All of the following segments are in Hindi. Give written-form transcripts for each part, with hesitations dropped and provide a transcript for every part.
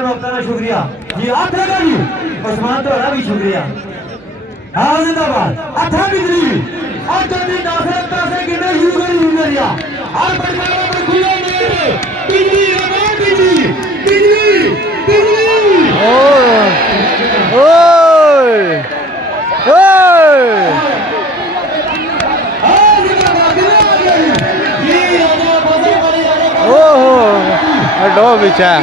साहब आपका शुक्रिया जी। हाथ लगा जी उस्मान तोड़ा भी शुक्रिया। हाँ जिंदाबाद। अथा बिजली और चौधरी नासिर से गिने शुक्रिया और परिवारों में खुले मेरे बिजली बिजली बिजली बिजली। ओए हटो पीछे।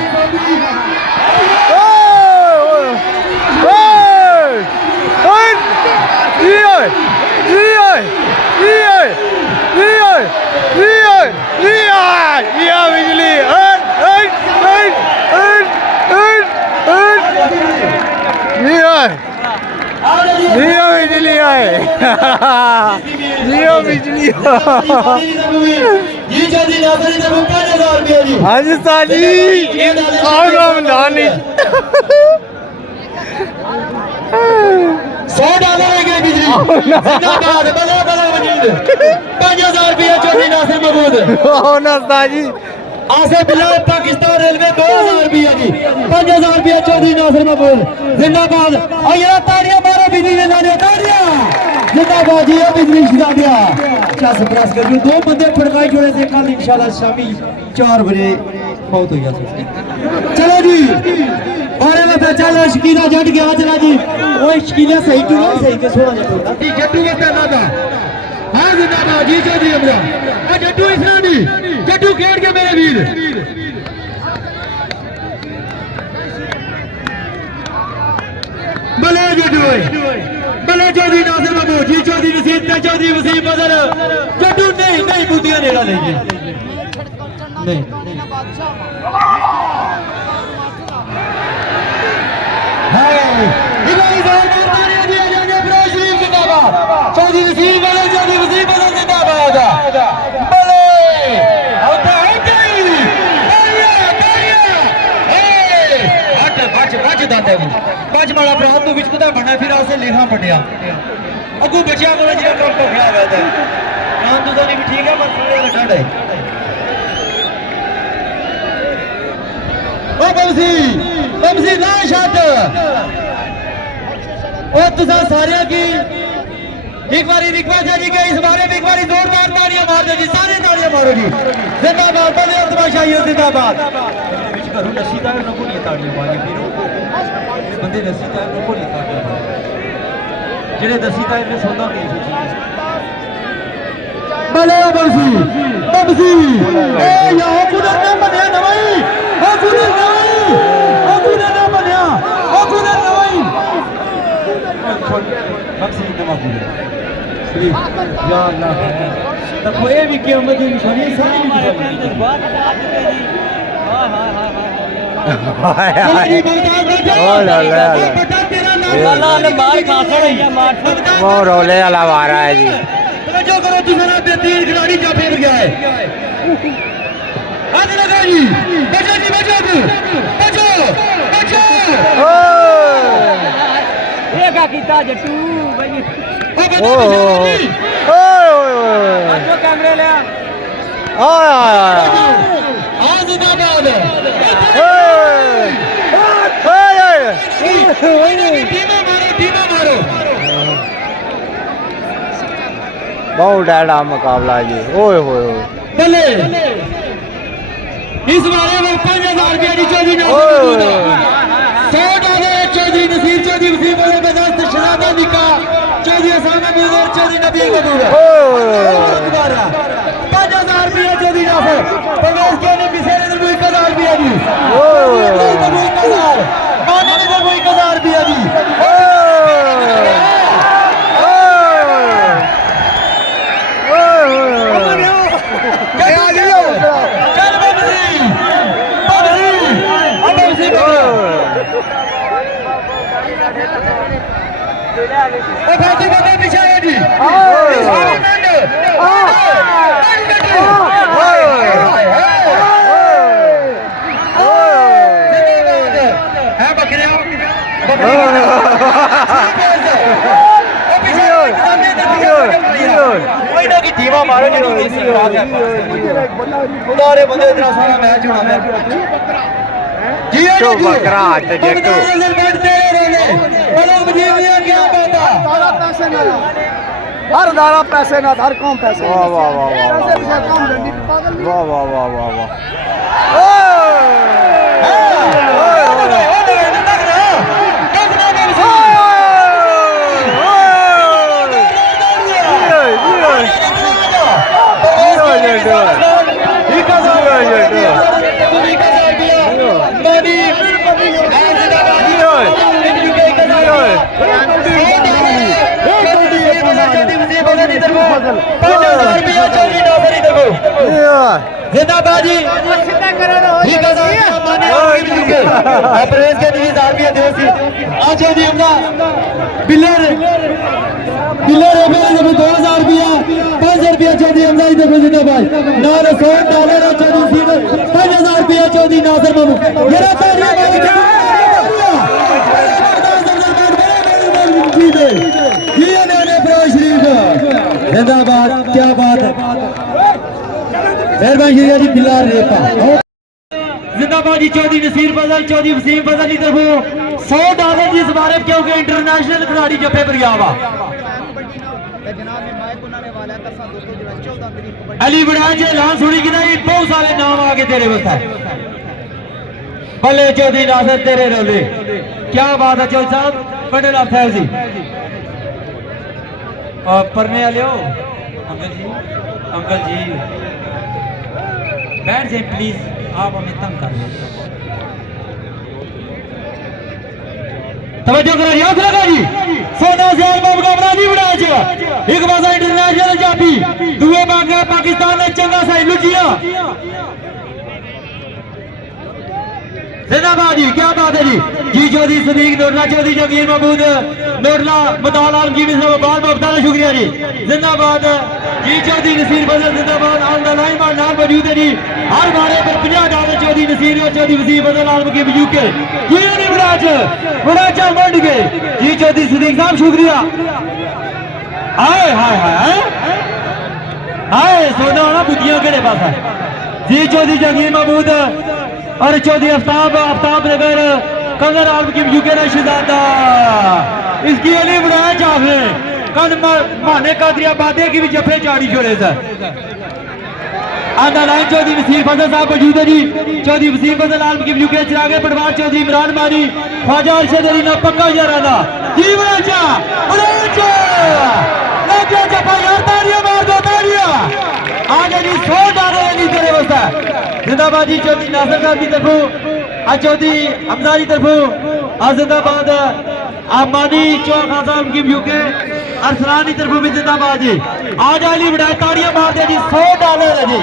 बिजली बिजली है जियो बिजली। हाँ जी साजी आओ रमजान $100 है बिजली। जिंदाबाद बदल बदल मजीद 5000 रुपया चौधरी नासिर महमूद। जी आसे बिलाल पाकिस्तान रेलवे 2000 रुपया जी 5000 रुपया चौधरी नासिर महमूद जिंदाबाद। और ये तालियां मारो बिजली ने लाने तालियां जिंदाबाद जी। ये बिजली शिदा दिया चस प्रस कर जो 2 बंदे पड़काई जोड़े थे कल इंशाल्लाह शामी 4 बजे बहुत हो गया। चलो जी और मैं चलो शकीला जट गया चला जी वो शकीला सही क्यों नहीं सही के सोना जटूगा जी जट्टू के करना था। हाँ जिंदाबाद जी चौधरी अमरा और जट्टू इसरानी जट्टू खेल के मेरे वीर। भले जट्टू भले चौधरी नासिर महमूद जी चौधरी नसीब चौधरी वसीम मदर जट्टू नहीं नहीं बुद्धियां नेड़ा लेंगे नहीं। चौधरी वसीम बदल चौधरी वसीम बदल जिंदाबाद भले बच माड़ा अपराध को विच कुदा बनना फिर आसे लेखा पटिया अगू बच्चा को जिया काम को खिला गया था नाम तो नहीं भी ठीक है पर थोड़े ठंड है। ओ बमसी ना शट ओ तुसा सारे की एक बारी रिक्वेस्ट है जी कि इस बारे में एक बारी जोरदार तालियां मार दो जी सारे तालियां मारो जी जिंदाबाद बंदे और तमाशाई जिंदाबाद। बीच करूं नसी तार नको नहीं तालियां मारी फिर बंदे नसी तार नको नहीं तालियां मारी जेड़े नसी तार ने सोना नहीं सोची भले बमसी ए या कुदरत ने बनया नवाई ओ कुदरत नवाई ओ कुदरत ने बनया ओ कुदरत नवाई बमसी नवाई या अल्लाह तब कोई भी कीमत की निशानी सारी रोले वाला मारा है जी। जो करो दूसरा बेहतरीन खिलाड़ी जा फेर गया है हाथ लगा जी बचो जी बचो बचो बचो ये क्या कीता जट्टू भाई ओ कैमरे ले हाँ जिंदाबाद बहुत डैडा मुकाबला जी। ओए होए भले इस बारे में 5000 रुपया जी चौधरी $100 चौधरी नसीर चौधरी वसीम बदल बजाज शहजादा निका चौधरी असाना मेजर चौधरी नबी कबूर 5000 रुपया चौधरी नासिर प्रवेश के ने किसी ने 1000 रुपया जी 1000 माने ने 1000 रुपया जी पीछे जी धीमा मारो बंदे इतना सारा मैच होना जट्टू बकरा ते जट्टू हर दारा पैसे ना हर कौन पैसे वाह वाह वाह वाह वाह वाह वाह वाह वाह जिंदाबाद जी अच्छा जी बिलर बिलर 2000 रुपया 500 रुपया चौधरी हमजा देखो जिंदाबाद $100 चौधरी 5000 रुपया चौधरी नासिर मामू मेरा जिंदाबाद क्या बात है मेहरबानी श्री जी बिल्ला रेपा जिंदाबाद जी चौधरी नसीर फजल चौधरी वसीम फजल की तरफ $100 की मुबारक क्योंकि इंटरनेशनल खिलाड़ी जफे बरियावा अली बड़ाज ऐलान सुनी कि बहुत सारे नाम आगे तेरे बस है भले चौधरी नासिर तेरे रोले क्या बात है चौधरी साहब बड़े लाफैल जी और पढ़ने वाले हो अंकल जी बैठ जाए प्लीज आप हमें तंग कर रहे तवज्जो करो याद लगा जी सोना से मुकाबला नहीं बना एक बाजा इंटरनेशनल जापी दुए बागा पाकिस्तान ने चंगा सा लुचिया जिंदाबाद जी क्या बात है जी चौधरी सदीक नोटला चौधरी जगीर महमूद नोटला मदाल आलमगीर बहुत बहुत शुक्रिया जी जिंदाबाद जी चौधरी नसीर फजल जिंदाबाद ऑन द लाइन पर नाम मौजूद है जी हर बारे पर $50 चौधरी नसीर और चौधरी वसीम फजल आलमगीर यूके जी नहीं बड़ा मंड गए जी चौधरी सदीक साहब शुक्रिया हाय हाय हाय हाय सोना ना बुद्धियां केड़े पास है जी चौधरी जगीर महमूद और चौधरी आफ्ताब नगर कंगर आलमगीर यूके ने शहजादा इसकी अली बनाया जाफे कल माने कादरिया बादे की भी जफे चाड़ी छोड़े सर आंदा लाइन चौधरी वसीम फजल साहब मौजूद है जी चौधरी वसीम फजल आलमगीर यूके चिरागे पटवार चौधरी इमरान मानी ख्वाजा अरशद अली ना पक्का याराना जी बड़ा जफा यार तारियां मार दो तारियां आगे जी $100 नहीं तेरे बस्ता जिंदाबाद जी चौधरी नासिर साहब की तरफ आज चौधरी हमजा की तरफ आज जिंदाबाद आमानी चौखा साहब की यूके अरसलान की तरफ भी जिंदाबाद जी आज आली बढ़ाए ताड़ियां मार दे जी $100 है जी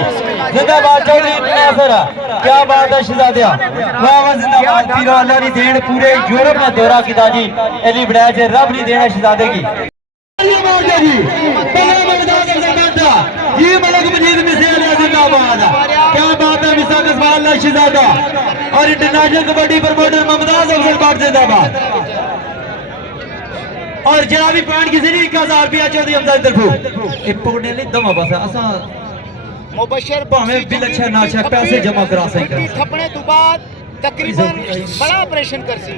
जिंदाबाद चौधरी नासिर क्या बात है शहजादिया वाह जिंदाबाद पीरो अल्लाह दी देन पूरे यूरोप का दौरा किया जी अली बढ़ाए जे रब नहीं देना शहजादे की जी मलिक मजीद मिसाल जिंदाबाद क्या बात है मिसा कसबाल शहजादा और इंटरनेशनल कबड्डी प्रमोटर मुमताज अफजल भट्ट जिंदाबाद और जनाबी पॉइंट किसी ने 1000 रुपया चौधरी हमजा तरफो ए पकड़ने नहीं दमा बस असा मुबशर भावे बिल अच्छा ना अच्छा पैसे जमा करा सके थपने तो बाद तकरीबन बड़ा ऑपरेशन करसी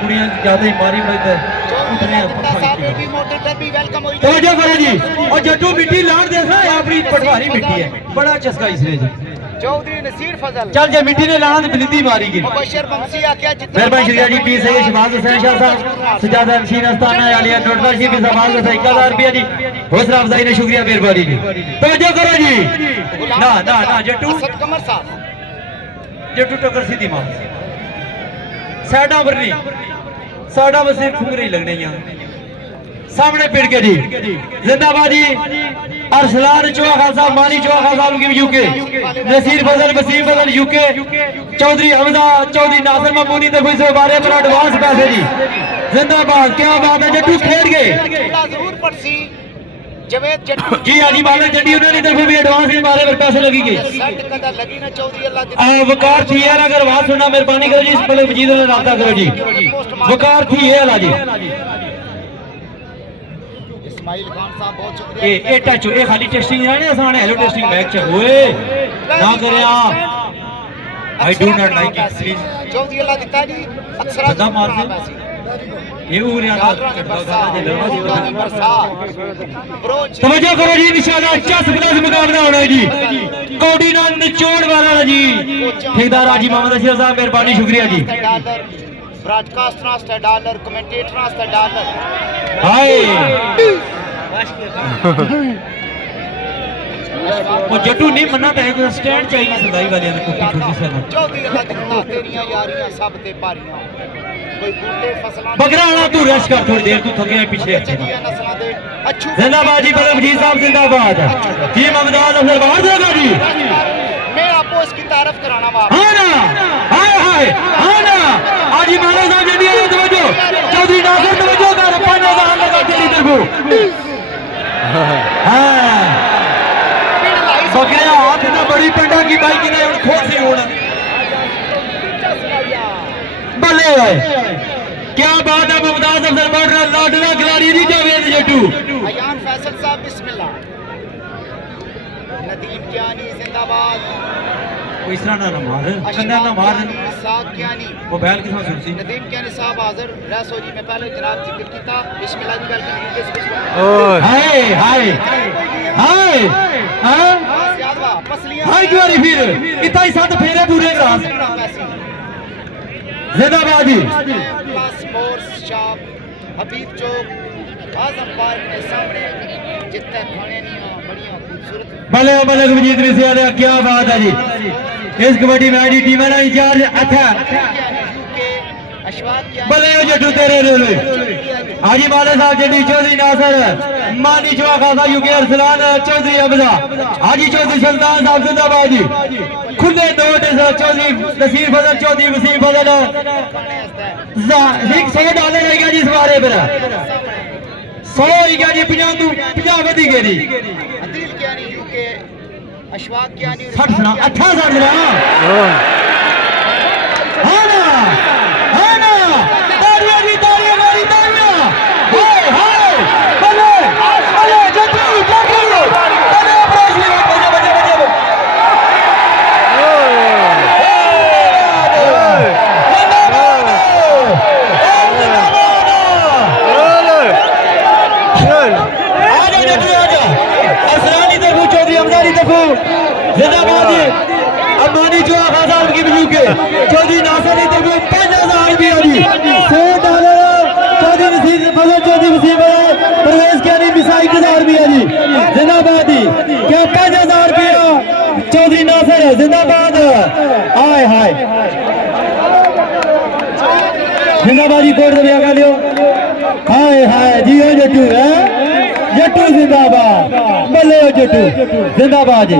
कुड़ियां ज्यादा ही मारी हुई थे उतने तवज्जो करो जी और जट्टू मिट्टी लाड़ देसा है अपनी पटवारी मिट्टी है बड़ा चस्का इसने जी चौधरी नसीर फजल चल जे मिट्टी ने लाना तो बिलिंदी मारी गई मुबशर बमसी आके जितना मेहरबानी शुक्रिया जी पी सही शहबाज हुसैन शाह साहब सजादा नशीन अस्ताना आलिया नोटवा जी के समाज से 1000 रुपया जी हौसला अफजाई ने शुक्रिया मेहरबानी जी तवज्जो करो जी ना ना ना जट्टू असद कमर साहब जट्टू टक्कर सीधी मार साइडा पर नहीं साइडा पर सिर्फ खुंगरी लगने यहां सामने पिट के जी जिंदाबाद जी अरसलान चौखा साहब मानी चौखा साहब की यूके नसीर फजल वसीम फजल यूके चौधरी हमजा चौधरी नासिर महमूदी तरफ से बारे पर एडवांस पैसे जी जिंदाबाद क्या बात है जट्टू खेल गए जरूर पड़सी जवेद जट्टू जी हाजी मालिक जट्टी उन्होंने तरफ भी एडवांस के बारे पर पैसे लगी गई सट कदा लगी ना चौधरी अल्लाह वकार थी है अगर बात सुनना मेहरबानी करो जी इस पले मजीद ने राब्ता करो जी वकार थी है अल्लाह जी इस्माइल खान साहब बहुत शुक्रिया ए टच ए खाली टेस्टिंग है ना आसान हेलो टेस्टिंग बैक चेक ओए ना करे I do not like it, please. जो भी अल्लाह दिता जी अक्सर बंदा मार दे। ये उरिया का तवज्जो करो जी इंशाल्लाह 50 प्लस मुकाबला होना है जी कौड़ी ना निचोड़ वाला जी ठेकेदार हाजी मोहम्मद अशरफ साहब मेहरबानी शुक्रिया जी ब्रॉडकास्टर वास्ते डॉलर कमेंटेटर वास्ते डॉलर हाय वो जट्टू नहीं मन्ना तो है स्टैंड चाहिए सदाई वाले को छोटी से जो भी अल्लाह दिता तेरियां यारियां सब ते पारियां कोई बूटे फसलां बगराना तू रश कर थोड़ी देर तू थके है पीछे चंगियां नस्लां दे अच्छू जिंदाबाद जी बलमजीत साहब जिंदाबाद जी ममदाद अफजल बाहर देगा जी मैं आपको इसकी तारीफ कराना वा हाँ ना हाय हाय हाँ ना आज ही माला साहब जल्दी आए तवज्जो चौधरी नासिर तवज्जो कर 5000 लगा तेरी तरफ हाँ बकरिया हाथ ना बड़ी पंडा की बाइक की नहीं खोल से होना बल्ले भाई क्या बात है मुमताज अफजल बॉर्डर लाडला खिलाड़ी नहीं जावेद जट्टू अयान फैसल साहब बिस्मिल्लाह नदीम कियानी जिंदाबाद कोई इस तरह ना मार कंधा ना मार साग कियानी वो बैल किस में सुनसी नदीम कियानी साहब हाजिर रसो जी मैं पहले जनाब जिक्र किया बिस्मिल्लाह जी वेलकम हाय हाय हाय हां याद वा पसलियां हाय क्यों फिर इतना ही साथ फेरे पूरे रास जिंदाबाद जी स्पोर्ट्स शॉप हबीब चौक आजम पार्क के सामने जितने खाने नहीं बढ़िया खूबसूरत भले भले गुरजीत मिसिया क्या बात है जी इस कबड्डी मैच की टीम ना इंचार्ज अच्छा भले जट्टू तेरे रेलवे हाजी माले साहब जडी चौधरी नासर मानी चवा खासा यूके अरसलान चौधरी अबदा हाजी चौधरी सुल्तान साहब जिंदाबाद जी खुले नोट चौधरी नसीर फजल चौधरी वसीम फजल $100 रहेगा जी इस बारे पर 100 ही क्या जी 50 तू 50 वधी गई जी अदील कियानी यूके अशवाक कियानी 60 सुना 68 सुना हाँ ना हाँ ना तालियां जी तालियां मारी तालियां हाय हाय भले भले जट्टू जट्टू भले बजे बजे बजे जिंदाबाद अम्बानी जो आजाद की बजू के चौधरी नासर ने तरफ 5000 रुपया दी $100 चौधरी नसीर फजल चौधरी वसीम परवेज के अली मिसाई 1000 रुपया दी जिंदाबाद दी क्या 5000 रुपया चौधरी नासर जिंदाबाद हाय हाय जिंदाबाद जी कोट दबिया कर लियो हाय हाय जी ओ जट्टू है जट्टू जिंदाबाद बल्ले ओ जट्टू जिंदाबाद जी